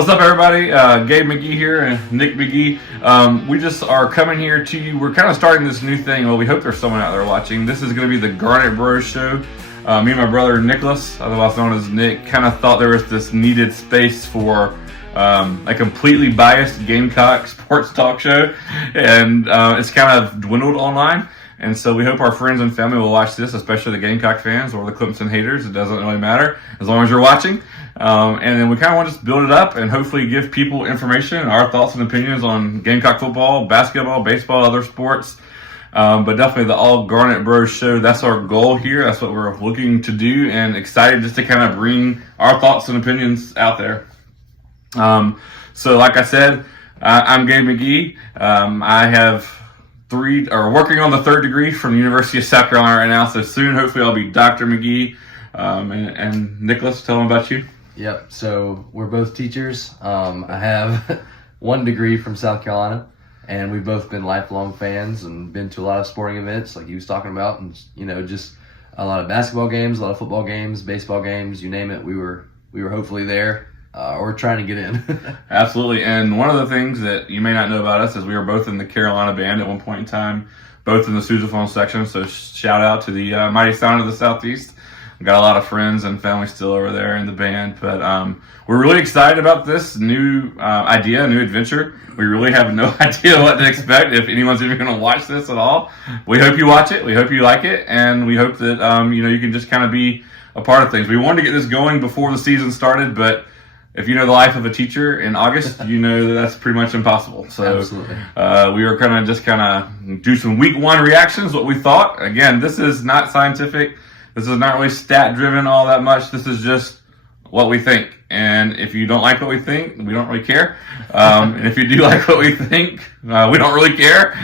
What's up, everybody? Gabe McGee here and Nick McGee. We just are coming here to you. We're kind of starting this new thing. Well, we hope there's someone out there watching. This is going to be the Garnet Bros Show. Me and my brother Nicholas, otherwise known as Nick, kind of thought there was this needed space for a completely biased Gamecock sports talk show, and it's kind of dwindled online. And so we hope our friends and family will watch this, especially the Gamecock fans or the Clemson haters. It doesn't really matter as long as you're watching. And then we kind of want to just build it up and hopefully give people information, our thoughts and opinions on Gamecock football, basketball, baseball, other sports. But definitely the All Garnet Bros Show, that's our goal here. That's what we're looking to do, and excited just to kind of bring our thoughts and opinions out there. So like I said, I'm Gabe McGee. I have working on the third degree from the University of South Carolina right now. So soon, hopefully, I'll be Dr. McGee. And Nicholas, tell them about you. Yep. So we're both teachers. I have one degree from South Carolina, and we've both been lifelong fans and been to a lot of sporting events, like he was talking about, and just a lot of basketball games, a lot of football games, baseball games, you name it. We were hopefully there. Or trying to get in. Absolutely. And one of the things that you may not know about us is we were both in the Carolina band at one point in time, both in the sousaphone section. So shout out to the Mighty Sound of the Southeast. We've got a lot of friends and family still over there in the band. But we're really excited about this new idea, new adventure. We really have no idea what to expect, if anyone's even going to watch this at all. We hope you watch it. We hope you like it. And we hope that you can just kind of be a part of things. We wanted to get this going before the season started, but if you know the life of a teacher in August, you know that that's pretty much impossible. So Absolutely. We were going to just kind of do some week one reactions, what we thought. Again, this is not scientific. This is not really stat driven all that much. This is just what we think. And if you don't like what we think, we don't really care. And if you do like what we think, we don't really care.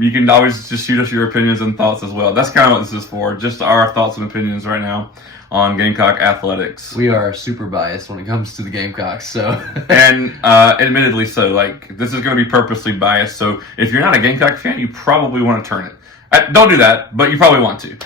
You can always just shoot us your opinions and thoughts as well. That's kind of what this is for, just our thoughts and opinions right now on Gamecock athletics. We are super biased when it comes to the Gamecocks, so. And admittedly so. Like, this is going to be purposely biased. So if you're not a Gamecock fan, you probably want to turn it. Don't do that, but you probably want to.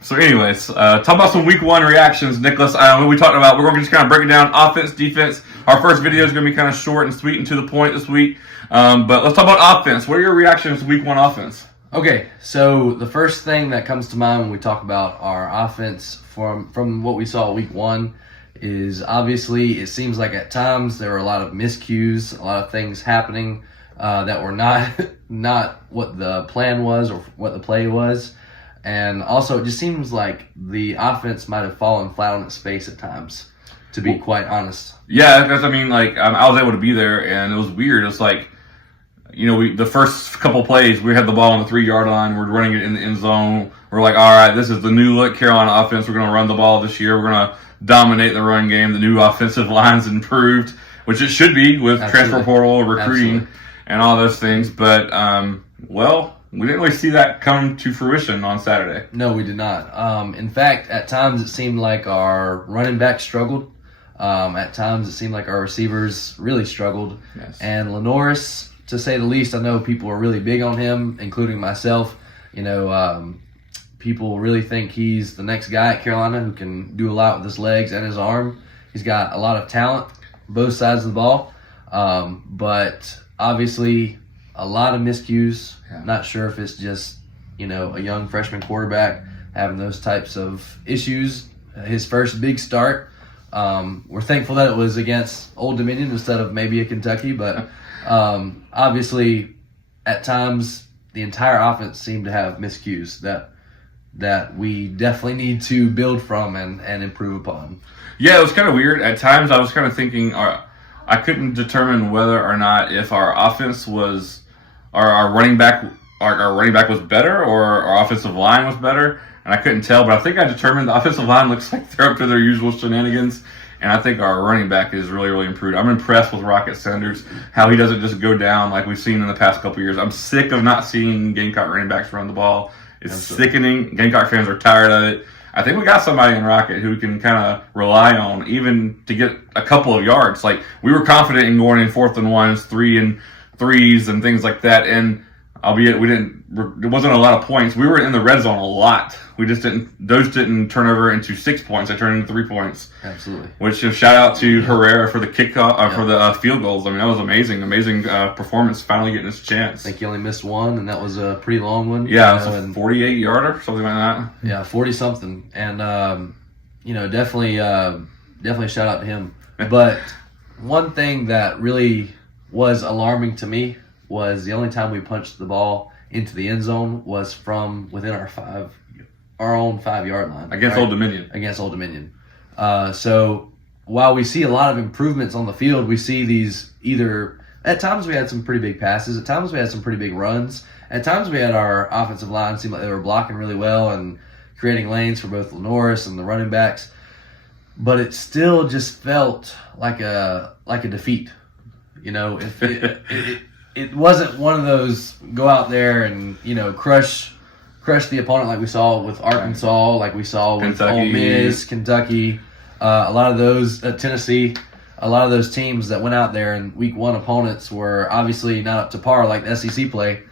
So anyways, talk about some week one reactions, Nicholas. What we talked about, we're going to just kind of break it down, offense, defense. Our first video is going to be kind of short and sweet and to the point this week. But let's talk about offense. What are your reactions to week one offense? Okay, so the first thing that comes to mind when we talk about our offense from what we saw week one is obviously it seems like at times there were a lot of miscues, a lot of things happening that were not what the plan was or what the play was. And also it just seems like the offense might have fallen flat on its face at times, to be quite honest. Yeah, because I was able to be there and it was weird. It's like, the first couple plays, we had the ball on the 3-yard line. We're running it in the end zone. We're like, all right, this is the new look Carolina offense. We're going to run the ball this year. We're going to dominate the run game. The new offensive line's improved, which it should be with transfer portal, recruiting, and all those things. But, we didn't really see that come to fruition on Saturday. No, we did not. In fact, at times it seemed like our running back struggled. At times it seemed like our receivers really struggled. Yes. And Lenoris, to say the least, I know people are really big on him, including myself. People really think he's the next guy at Carolina who can do a lot with his legs and his arm. He's got a lot of talent, both sides of the ball. But obviously, a lot of miscues. Yeah. Not sure if it's just, a young freshman quarterback having those types of issues. His first big start. We're thankful that it was against Old Dominion instead of maybe a Kentucky, but obviously at times the entire offense seemed to have miscues that we definitely need to build from and improve upon. Yeah, it was kind of weird. At times I was kind of thinking, I couldn't determine whether or not if our offense was, our running back was better or our offensive line was better. And I couldn't tell, but I think I determined the offensive line looks like they're up to their usual shenanigans. And I think our running back is really, really improved. I'm impressed with Rocket Sanders, how he doesn't just go down like we've seen in the past couple of years. I'm sick of not seeing Gamecock running backs run the ball. It's sickening. Gamecock fans are tired of it. I think we got somebody in Rocket who we can kind of rely on even to get a couple of yards. Like, we were confident in going in 4th and 1s, 3 and 3s, and things like that. And albeit it wasn't a lot of points. We were in the red zone a lot. Those didn't turn over into 6 points. They turned into 3 points. Absolutely. Which shout out to Herrera for the for the field goals. I mean, that was amazing performance. Finally getting his chance. I think he only missed one, and that was a pretty long one. Yeah, it was a 48-yarder, something like that. Yeah, 40-something, and definitely shout out to him. But one thing that really was alarming to me was the only time we punched the ball into the end zone was from within our own 5-yard line. Against Old Dominion. Against Old Dominion. So while we see a lot of improvements on the field, we see these at times we had some pretty big passes, at times we had some pretty big runs, at times we had our offensive line seem like they were blocking really well and creating lanes for both Lenoris and the running backs, but it still just felt like a defeat. It wasn't one of those go out there and crush the opponent like we saw with Arkansas, like we saw with Ole Miss, Kentucky, a lot of those Tennessee, a lot of those teams that went out there and week one opponents were obviously not up to par like the SEC play,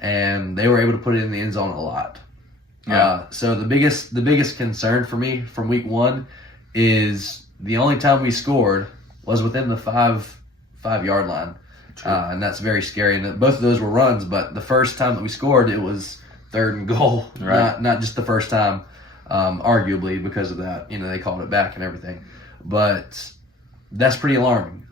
and they were able to put it in the end zone a lot. Yeah. So the biggest concern for me from week one is the only time we scored was within the 5-yard line. And that's very scary. And both of those were runs, but the first time that we scored, it was 3rd and goal. Right. Not just the first time, arguably because of that. They called it back and everything. But that's pretty alarming.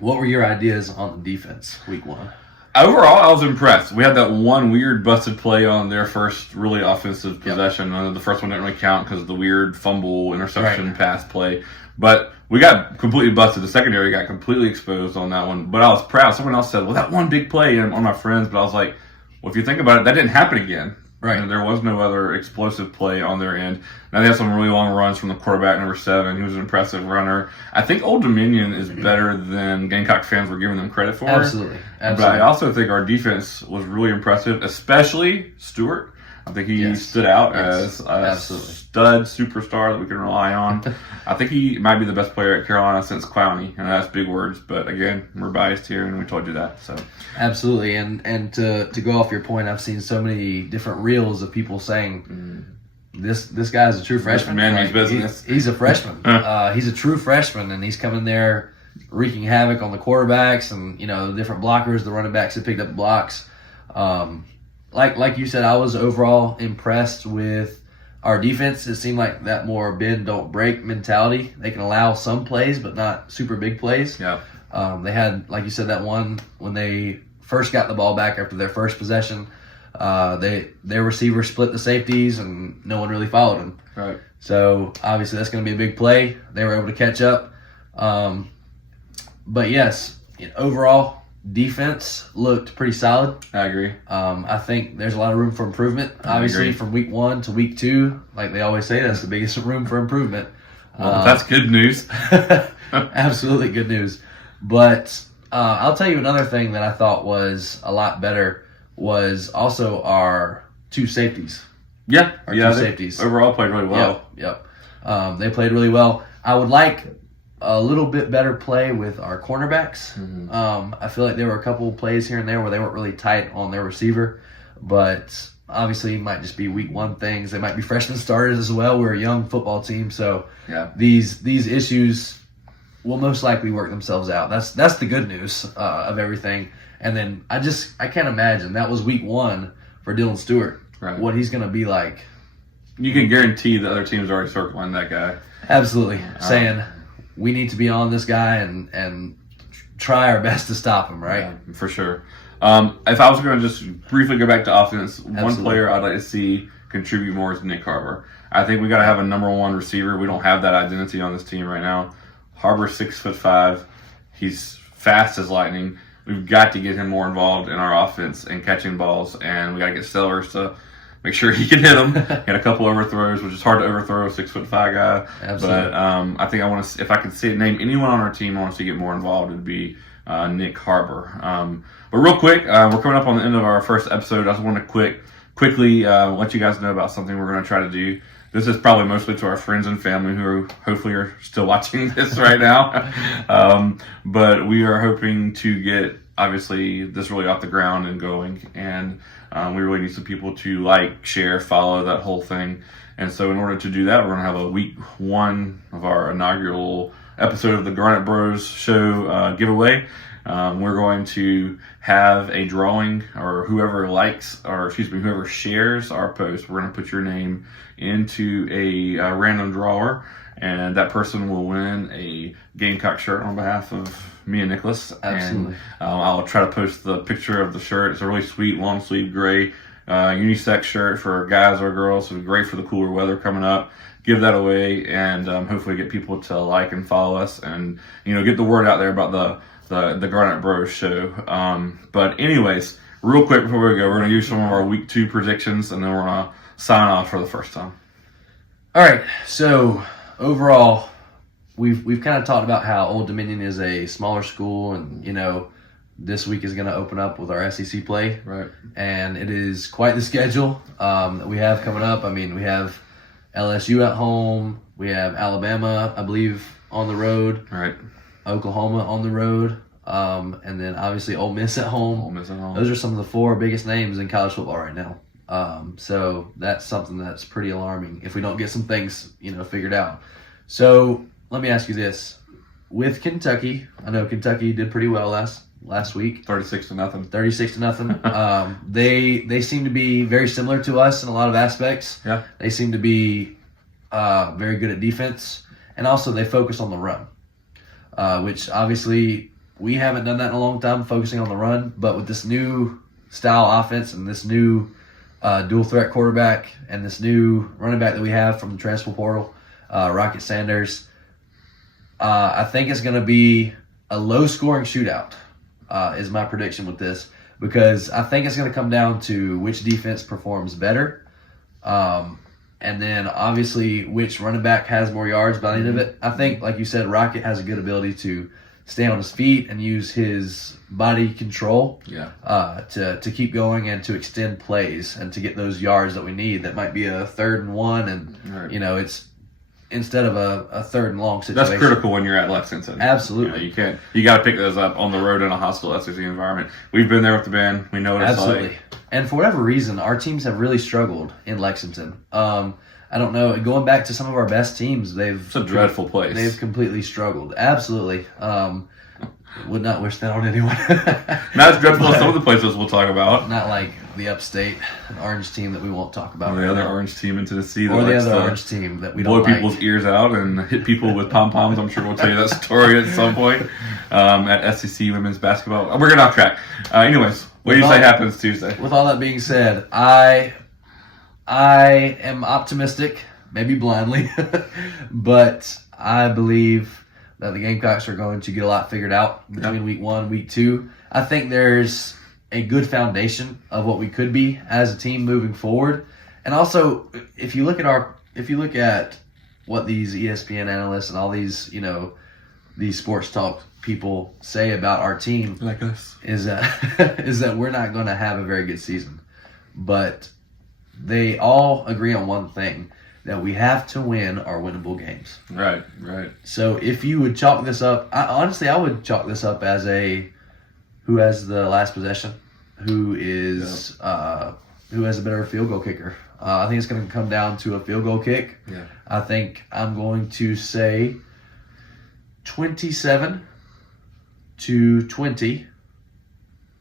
What were your ideas on the defense week one? Overall, I was impressed. We had that one weird busted play on their first really offensive possession. Yep. The first one didn't really count because of the weird fumble, interception, pass play. But we got completely busted. The secondary got completely exposed on that one. But I was proud. Someone else said, well, that one big play, and one of my friends. But I was like, well, if you think about it, that didn't happen again. Right. And there was no other explosive play on their end. Now they had some really long runs from the quarterback, number 7. He was an impressive runner. I think Old Dominion is better than Gamecock fans were giving them credit for. Absolutely. But I also think our defense was really impressive, especially Stewart. I think he stood out as a stud superstar that we can rely on. I think he might be the best player at Carolina since Clowney, and that's big words. But again, we're biased here, and we told you that. So absolutely, and to go off your point, I've seen so many different reels of people saying this guy's a true freshman. Man means business. He's a freshman. He's a true freshman, and he's coming there wreaking havoc on the quarterbacks and the different blockers, the running backs that picked up blocks. Like you said, I was overall impressed with our defense. It seemed like that more bend, don't break mentality. They can allow some plays, but not super big plays. Yeah. They had, like you said, that one when they first got the ball back after their first possession. Their receiver split the safeties, and no one really followed them. Right. So obviously that's going to be a big play. They were able to catch up. But yes, overall, defense looked pretty solid. I agree. I think there's a lot of room for improvement. Obviously, from week 1 to week 2, like they always say, that's the biggest room for improvement. Well, that's good news. Absolutely good news. But I'll tell you another thing that I thought was a lot better was also our 2 safeties. Yeah. Our 2 safeties. Overall played really well. Yep. They played really well. I would like a little bit better play with our cornerbacks. Mm-hmm. I feel like there were a couple plays here and there where they weren't really tight on their receiver, but obviously it might just be week 1 things. They might be freshman starters as well. We're a young football team, so these issues will most likely work themselves out. That's the good news of everything. And then I can't imagine that was week 1 for Dylan Stewart. Right. What he's going to be like. You can guarantee the other team's already circling that guy. Absolutely, saying we need to be on this guy and try our best to stop him, right? Yeah, for sure. If I was going to just briefly go back to offense, one player I'd like to see contribute more is Nick Harbor. I think we got to have a number 1 receiver. We don't have that identity on this team right now. Harbor's 6'5". He's fast as lightning. We've got to get him more involved in our offense and catching balls, and we got to get Sellers to make sure he can hit them. He had a couple overthrows, which is hard to overthrow a 6'5" guy. Absolutely. But I think I want to. If I could name anyone on our team I want to see get more involved, it'd be Nick Harbor. But real quick, we're coming up on the end of our first episode. I just want to quickly let you guys know about something we're going to try to do. This is probably mostly to our friends and family who hopefully are still watching this right now. But we are hoping to get obviously this really off the ground and going, and we really need some people to like, share, follow that whole thing. And so in order to do that, we're going to have a week 1 of our inaugural episode of the Garnet Bros Show giveaway. We're going to have a drawing, or whoever likes, or excuse me, whoever shares our post, we're going to put your name into a random drawer, and that person will win a Gamecock shirt on behalf of me and Nicholas. Absolutely. And I'll try to post the picture of the shirt. It's a really sweet long sleeve gray unisex shirt for guys or girls. So great for the cooler weather coming up. Give that away, and hopefully get people to like and follow us, and get the word out there about the Garnet Bros Show. But anyways, real quick before we go, we're going to use some of our week 2 predictions, and then we're going to sign off for the first time. All right. So overall, we've kind of talked about how Old Dominion is a smaller school, and this week is going to open up with our SEC play. Right. And it is quite the schedule that we have coming up. I mean, we have LSU at home. We have Alabama, I believe, on the road. Right. Oklahoma on the road. And then obviously Ole Miss at home. Ole Miss at home. Those are some of the 4 biggest names in college football right now. So that's something that's pretty alarming if we don't get some things, figured out. So let me ask you this. With Kentucky, I know Kentucky did pretty well last week. 36-0. 36-0. They seem to be very similar to us in a lot of aspects. Yeah. They seem to be very good at defense, and also they focus on the run, which obviously we haven't done that in a long time, focusing on the run. But with this new style offense and this new dual threat quarterback and this new running back that we have from the transfer portal, Rocket Sanders, I think it's going to be a low-scoring shootout. Is my prediction with this, because I think it's going to come down to which defense performs better, and then obviously which running back has more yards by the end of it. I think, like you said, Rocket has a good ability to stay on his feet and use his body control to keep going and to extend plays and to get those yards that we need. That might be a 3rd and 1, and it's instead of a 3rd and long situation. That's critical when you're at Lexington. Absolutely. You got to pick those up on the road in a hostile SEC environment. We've been there with the band. We know what it's like. And for whatever reason, our teams have really struggled in Lexington. I don't know. Going back to some of our best teams, it's a dreadful place. They've completely struggled. Absolutely. Would not wish that on anyone. Not as dreadful as some of the places we'll talk about. Not like the upstate orange team that we won't talk about. Or the other orange team in Tennessee. Or the other orange team that we don't like. Blow people's ears out and hit people with pom-poms. I'm sure we'll tell you that story at some point at SEC women's basketball. We're getting off track. Anyways, what do you say happens Tuesday? With all that being said, I am optimistic, maybe blindly, but I believe that the Gamecocks are going to get a lot figured out between week 1, week 2. I think there's a good foundation of what we could be as a team moving forward. And also, if you look at what these ESPN analysts and all these, these sports talk people say about our team, like us, is that we're not going to have a very good season. But they all agree on one thing, that we have to win our winnable games. Right. So if you would chalk this up, I would chalk this up as who has the last possession, who has a better field goal kicker. I think it's going to come down to a field goal kick. Yeah. I think I'm going to say 27-20,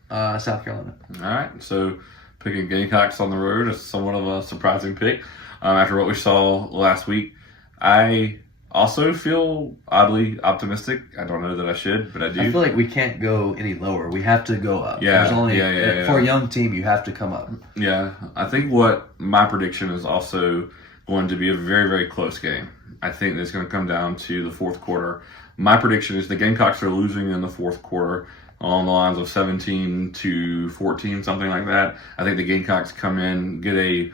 South Carolina. All right. So picking Gamecocks on the road is somewhat of a surprising pick. After what we saw last week, I also feel oddly optimistic. I don't know that I should, but I do. I feel like we can't go any lower. We have to go up. Yeah, There's only, yeah. For a young team, you have to come up. Yeah, I think what my prediction is also going to be a very, very close game. I think it's going to come down to the 4th quarter. My prediction is the Gamecocks are losing in the 4th quarter along the lines of 17-14, something like that. I think the Gamecocks come in, get a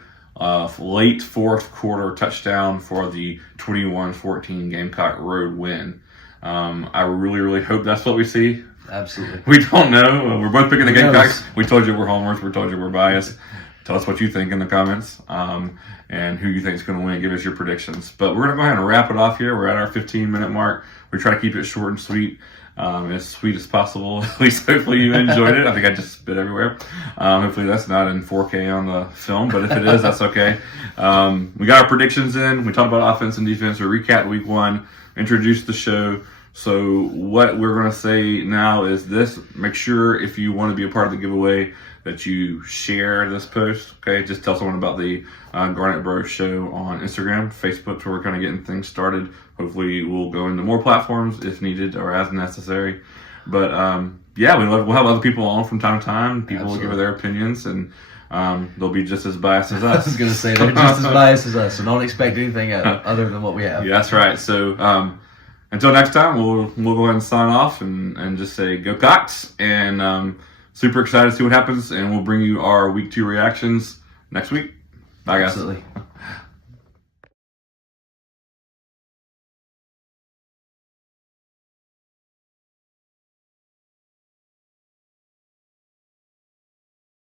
late 4th quarter touchdown for the 21-14 Gamecock road win. I really, really hope that's what we see. Absolutely. We don't know. We're both picking the Gamecocks. knows? We told you we're homers. We told you we're biased. Tell us what you think in the comments and who you think is going to win. Give us your predictions. But we're going to go ahead and wrap it off here. We're at our 15-minute mark. We try to keep it short and sweet. as sweet as possible. At least hopefully you enjoyed it. I think I just spit everywhere. Hopefully that's not in 4K on the film, but if it is, that's okay. We got our predictions in. We talked about offense and defense. We recapped week 1, introduced the show. So what we're going to say now is this: make sure if you want to be a part of the giveaway that you share this post. Okay, just tell someone about the Garnet Bros Show on Instagram, Facebook, where we're kind of getting things started. Hopefully we'll go into more platforms if needed or as necessary. But yeah, we'll have other people on from time to time. People will give their opinions, and they'll be just as biased as us. I was going to say they're just as biased as us, so don't expect anything other than what we have. Yeah, that's right. So until next time, we'll go ahead and sign off and just say go Cocks, and super excited to see what happens, and we'll bring you our week 2 reactions next week. Bye, guys. Absolutely.